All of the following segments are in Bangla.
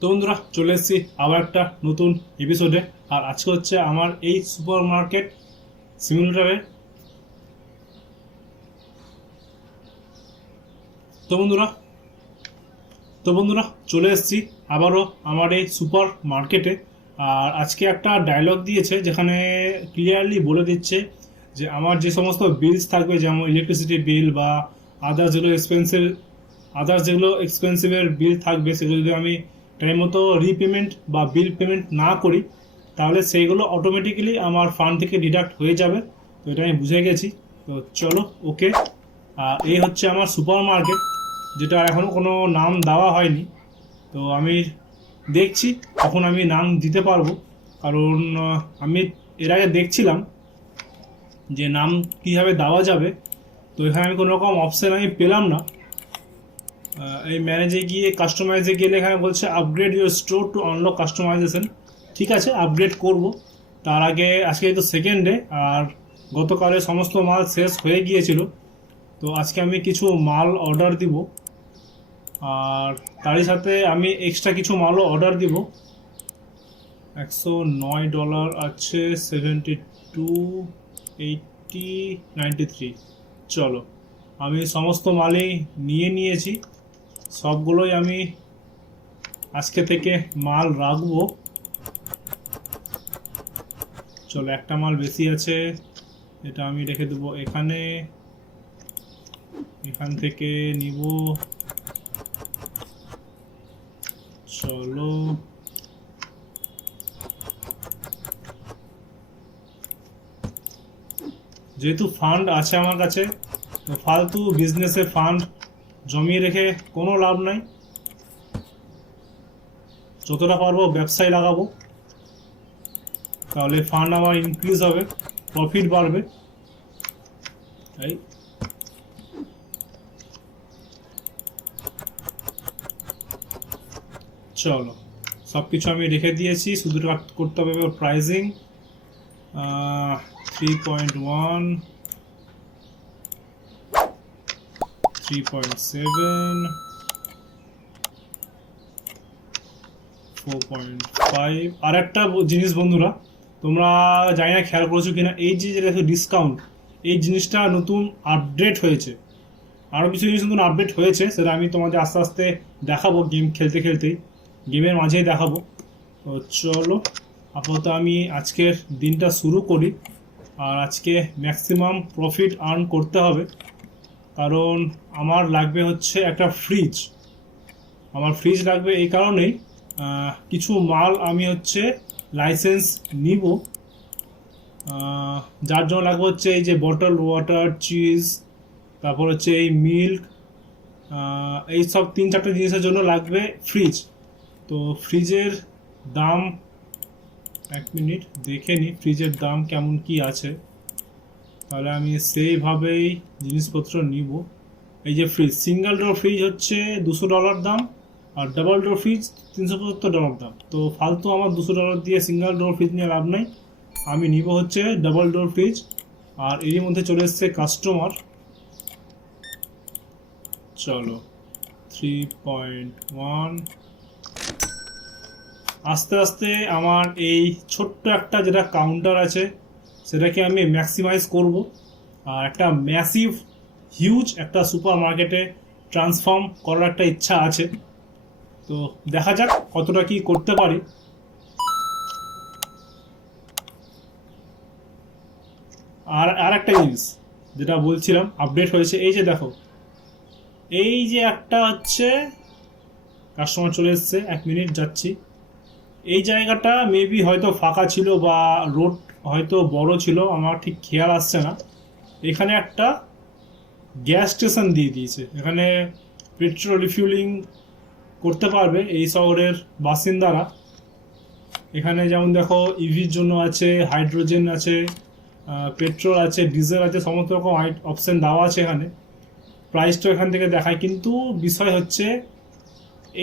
তো বন্ধুরা, চলে এসেছি আবার একটা নতুন এপিসোডে আর আজকে হচ্ছে আমার এই সুপার মার্কেট সিমিলেটারে তো বন্ধুরা তো বন্ধুরা, চলে এসেছি আবারও আমার এই সুপার মার্কেটে আর আজকে একটা ডায়লগ দিয়েছে, যেখানে ক্লিয়ারলি বলে দিচ্ছে যে আমার যে সমস্ত বিলস থাকবে, যেমন ইলেকট্রিসিটি বিল বা আদার্স যেগুলো এক্সপেন্সিভ আদার্স যেগুলো এক্সপেন্সিভের বিল থাকবে, সেগুলো যদি আমি টাইম মতো রিপেমেন্ট বা বিল পেমেন্ট না করি, তাহলে সেইগুলো অটোমেটিক্যালি আমার ফান্ড থেকে ডিডাক্ট হয়ে যাবে। তো এটা আমি বুঝে গেছি। তো চলো ওকে এই হচ্ছে আমার সুপার মার্কেট যেটা এখনও কোনো নাম দেওয়া হয়নি। তো আমি দেখছি, তখন আমি নাম দিতে পারব। কারণ আমি এর আগে দেখছিলাম যে নাম কীভাবে দেওয়া যাবে। তো এখানে আমি কোনো রকম অপশান আমি পেলাম না। এই ম্যানেজে গিয়ে কাস্টমাইজে গেলে এখানে বলছে upgrade your store to unlock customisation ঠিক আছে আপগ্রেড করব। তার আগে, আজকে তো সেকেন্ড ডে আর গতকালে সমস্ত মাল শেষ হয়ে গিয়েছিল, তো আজকে আমি কিছু মাল অর্ডার দিব। আর তারই সাথে আমি এক্সট্রা কিছু মালও অর্ডার দিব। একশো নয় ডলার আছে seventy two eighty ninety three চলো, আমি সমস্ত মালই নিয়ে নিয়েছি। সবগুলোই আমি আজকে থেকে মাল রাখব। চলো, একটা মাল বেশি আছে, এটা আমি রেখে দেবো এখানে। এখান থেকে নিব। চলো। যেহেতু ফান্ড আছে আমার কাছে ফালতু বিজনেসে ফান্ড জমিয়ে রেখে কোনো লাভ নাই। যতটা পারব ব্যবসায় লাগাবো। তাহলে ফান্ড আমার ইনক্রিজ হবে প্রফিট বাড়বে। তাই। চলো সব কিছু আমি রেখে দিয়েছি, শুধু করতে হবে pricing three point one three point seven four point five আর একটা জিনিস বন্ধুরা, তোমরা জানি না, খেয়াল করেছ কিনা, এই যে যে দেখো ডিসকাউন্ট এই জিনিসটা নতুন আপডেট হয়েছে। আরও কিছু জিনিস নতুন আপডেট হয়েছে, সেটা আমি তোমাদের আস্তে আস্তে দেখাবো গেম খেলতে খেলতেই। গেমের মাঝেই দেখাবো। তো চলো, আপাতত আমি আজকের দিনটা শুরু করি। আর আজকে ম্যাক্সিমাম প্রফিট আর্ন করতে হবে। কারণ আমার লাগবে হচ্ছে একটা ফ্রিজ আমার ফ্রিজ লাগবে এই কারণেই কিছু মাল আমি হচ্ছে লাইসেন্স নিব। যার জন্য লাগবে হচ্ছে এই যে বটল ওয়াটার চিজ তারপর হচ্ছে এই মিল্ক এই সব তিন চারটে জিনিসের জন্য লাগবে ফ্রিজ তো ফ্রিজের দাম, এক মিনিট দেখে নিই ফ্রিজের দাম কেমন কি আছে। তাহলে আমি সেইভাবেই জিনিসপত্র নিব। এই যে ফ্রিজ সিঙ্গেল ডোর ফ্রিজ হচ্ছে দুশো ডলার দাম আর ডাবল ডোর ফ্রিজ তিনশো পঁচাত্তর ডলার দাম। তো ফালতু আমার দুশো ডলার দিয়ে সিঙ্গেল ডোর ফ্রিজ নিয়ে লাভ নেই। আমি নিব হচ্ছে ডাবল ডোর ফ্রিজ আর এরই মধ্যে চলে এসছে কাস্টমার চলো থ্রি পয়েন্ট ওয়ান আস্তে আস্তে আমার এই ছোট্ট একটা যেটা কাউন্টার আছে সেটাকে আমি ম্যাক্সিমাইজ করব। আর একটা ম্যাসিভ হিউজ একটা সুপার মার্কেটে ট্রান্সফর্ম করার একটা ইচ্ছা আছে। তো দেখা যাক কতটা কি করতে পারি। আর আর একটা জিনিস যেটা বলছিলাম আপডেট হয়েছে, এই যে দেখো। এই যে একটা হচ্ছে কাস্টমার চলে এসছে, এক মিনিট যাচ্ছি। এই জায়গাটা মেবি হয়তো ফাঁকা ছিল বা রোড হয়তো বড় ছিল, আমার ঠিক খেয়াল আসছে না। এখানে একটা গ্যাস স্টেশন দিয়ে দিয়েছে। এখানে পেট্রোল রিফিউলিং করতে পারবে এই শহরের বাসিন্দারা। এখানে যেমন দেখো ইভির জন্য আছে হাইড্রোজেন আছে পেট্রোল আছে ডিজেল আছে, সমস্ত রকম অপশান দেওয়া আছে এখানে। প্রাইসটা এখান থেকে দেখায়, কিন্তু বিষয় হচ্ছে,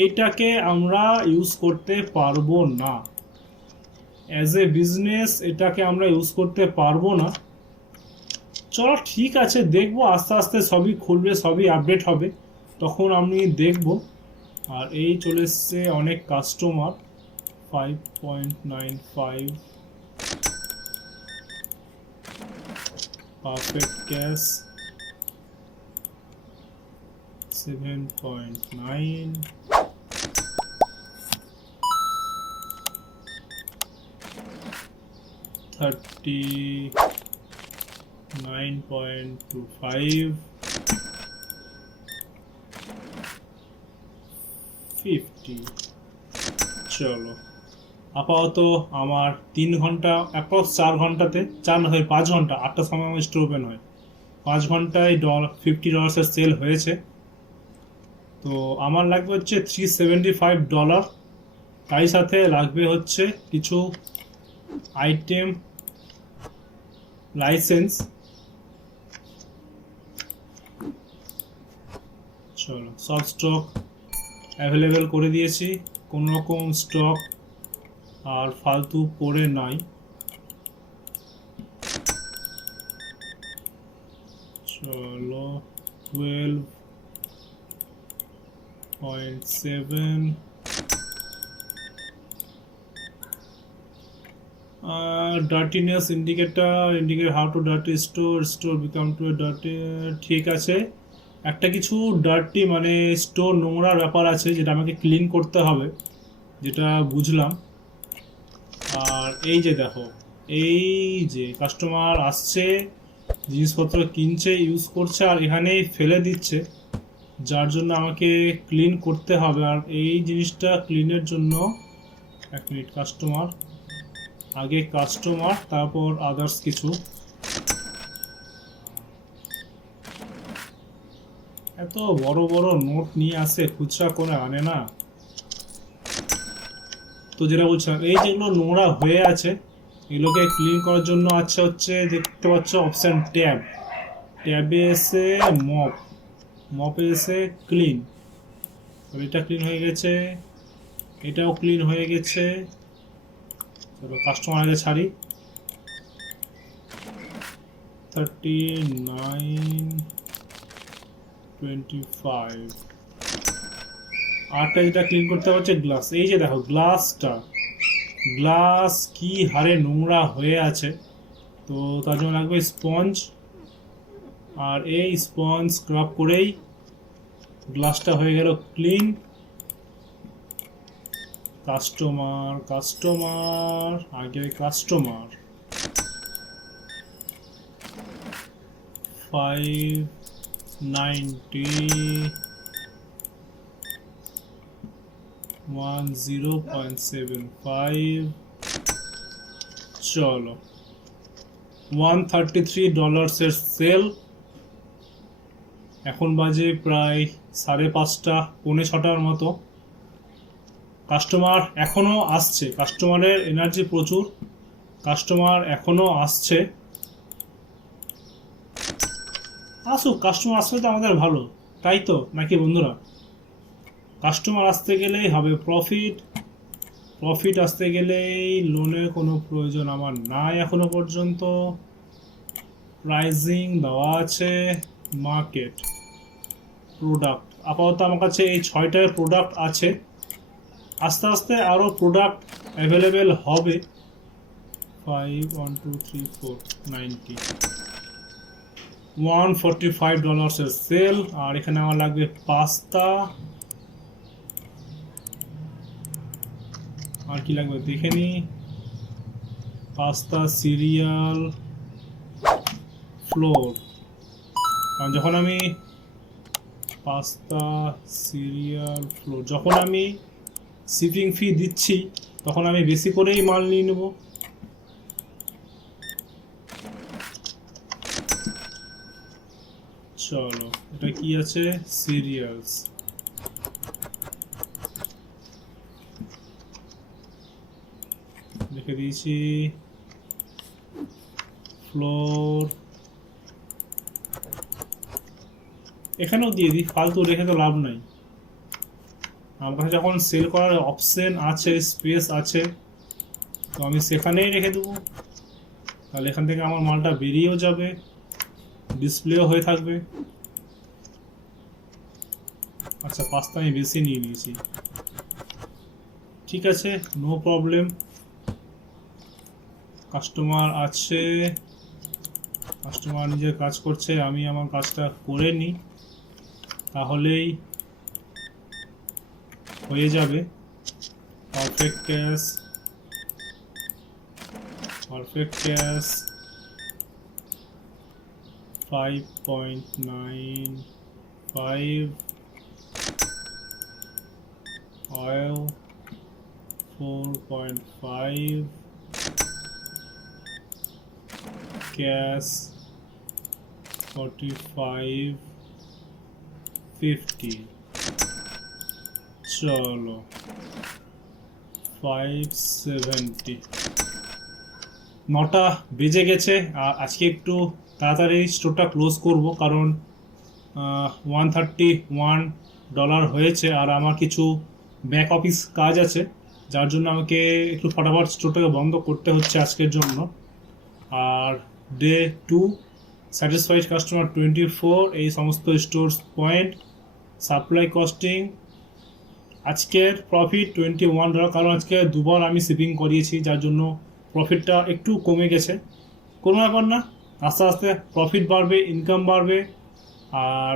এইটাকে আমরা ইউজ করতে পারব না। অ্যাজ এ বিজনেস এটাকে আমরা ইউজ করতে পারব না। চলো ঠিক আছে, দেখব, আস্তে আস্তে সবই খুলবে, সবই আপডেট হবে। তখন আমি দেখব। আর এই চলে এসছে অনেক customer five point nine five perfect cash seven point nine thirty nine point two five fifty চলো। আপাতত আমার তিন ঘণ্টা অ্যাপ্রক্স চার ঘন্টাতে, চার না হয় পাঁচ ঘণ্টা আটটার সময় আমার স্টোর ওপেন হয়। পাঁচ ঘন্টায় ডলার ফিফটি ডলার্সের সেল হয়েছে। তো আমার লাগবে হচ্ছে থ্রি সেভেন্টি ফাইভ ডলার তাই সাথে লাগবে হচ্ছে কিছু আইটেম লাইসেন্স চলো, সব স্টক অ্যাভেলেবেল করে দিয়েছি। কোনো রকম স্টক আর ফালতু পড়ে নাই। চলো twelve point seven dirtiness indicator indicate how to dirty store store become to dirty ঠিক আছে। একটা কিছু ডার্টি মানে স্টোর নোংরা ব্যাপার আছে যেটা আমাকে ক্লিন করতে হবে, যেটা বুঝলাম। আর এই যে দেখো, এই যে কাস্টমার আসছে, জিনিসপত্র কিনছে ইউজ করছে আর এখানেই ফেলে দিচ্ছে, যার জন্য আমাকে ক্লিন করতে হবে। আর এই জিনিসটা ক্লিনের জন্য, এক মিনিট কাস্টমার আগে কাস্টমার তারপর আদার্স কিছু। এত বড় বড় নোট নিয়ে আসে, খুচরা করে আনে না। তো যেটা বলছিলাম, এই যেগুলো নোংরা হয়ে আছে, এগুলোকে ক্লিন করার জন্য আছে হচ্ছে, দেখতে পাচ্ছ অপশন ট্যাব ট্যাবে এসে মপ মপে এসে ক্লিন এটা ক্লিন হয়ে গেছে, এটাও ক্লিন হয়ে গেছে। চলো কাস্টমার ছাড়ি। থার্টি নাইন টোয়েন্টি ফাইভ আরটা যেটা ক্লিন করতে হচ্ছে গ্লাস এই যে দেখো গ্লাসটা গ্লাস কি হারে নোংরা হয়ে আছে। তো তার জন্য লাগবে স্পঞ্জ আর এই স্পঞ্জ স্ক্রাব করেই গ্লাসটা হয়ে গেল ক্লিন কাস্টমার কাস্টমার আগে customer five ninety one zero point seven five চলো। ওয়ান থার্টি থ্রি ডলার্সের সেল এখন বাজে প্রায় সাড়ে পাঁচটা, পৌনে ছটার মতো। কাস্টমার এখনও আসছে। কাস্টমারের এনার্জি প্রচুর। কাস্টমার এখনও আসছে। আসুক কাস্টমার আসলে তো আমাদের ভালো। তাই তো? নাকি বন্ধুরা? কাস্টমার আসতে গেলেই হবে প্রফিট প্রফিট আসতে গেলেই লোনের কোনো প্রয়োজন আমার নাই এখনও পর্যন্ত। প্রাইজিং দেওয়া আছে। মার্কেট প্রোডাক্ট আপাতত আমার কাছে এই ছয়টার প্রোডাক্ট আছে। আস্তে আস্তে আরও প্রোডাক্ট অ্যাভেলেবেল হবে। Five one two three four ninety one forty five ডলার্সের sale আর এখানে আমার লাগবে পাস্তা আর কি লাগবে দেখে নি। পাস্তা সিরিয়াল ফ্লোর কারণ যখন আমি পাস্তা সিরিয়াল ফ্লোর যখন আমি শিপিং ফি দিচ্ছি, তখন আমি বেশি করেই মাল নিয়ে নেব। চলো, এটা কি আছে? সিরিয়ালস লিখে দিয়েছি। ফ্লোর এখানেও দিয়ে দিই, ফালতু রেখে তো লাভ নাই। আমার যখন সেল করার অপশন আছে স্পেস আছে, তো আমি সেখানেই রেখে দেবো। তাহলে এখান থেকে আমার মালটা বেরিয়েও যাবে ডিসপ্লেও হয়ে থাকবে। আচ্ছা পাস্তা আমি বেশি নিয়ে নিয়েছি। ঠিক আছে নো প্রবলেম কাস্টমার আছে কাস্টমার নিজের কাজ করছে, আমি আমার কাজটা করে নিই। তাহলেই হয়ে যাবে perfect cash perfect cash five point nine five oil 4.5 gas 45 50 চলো 570 নটা বেজে গেছে আর আজকে একটু তাড়াতাড়ি স্টোরটা ক্লোজ করব কারণ ওয়ান থার্টি ওয়ান ডলার হয়েছে আর আমার কিছু ব্যাক অফিস কাজ আছে, যার জন্য আমাকে একটু ফটাফট স্টোরটাকে বন্ধ করতে হচ্ছে আজকের জন্য। আর day two satisfied customer twenty four এই সমস্ত স্টোর পয়েন্ট সাপ্লাই কস্টিং আজকের প্রফিট টোয়েন্টি ওয়ান ডলার কারণ আজকে দুবার আমি শিপিং করিয়েছি, যার জন্য প্রফিটটা একটু কমে গেছে। কোনো ব্যাপার না, আস্তে আস্তে প্রফিট বাড়বে ইনকাম বাড়বে, আর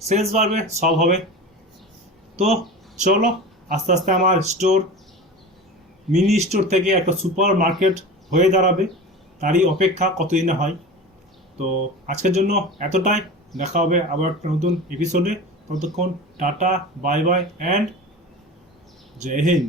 সেলস বাড়বে, সব হবে। তো চলো, আস্তে আস্তে আমার স্টোর মিনি স্টোর থেকে একটা সুপার মার্কেট হয়ে দাঁড়াবে। তারই অপেক্ষা কতদিনে হয়। তো আজকের জন্য এতটাই। দেখা হবে আবার একটা নতুন এপিসোডে ততক্ষণ টাটা বাই বাই অ্যান্ড জয় হিন্দ।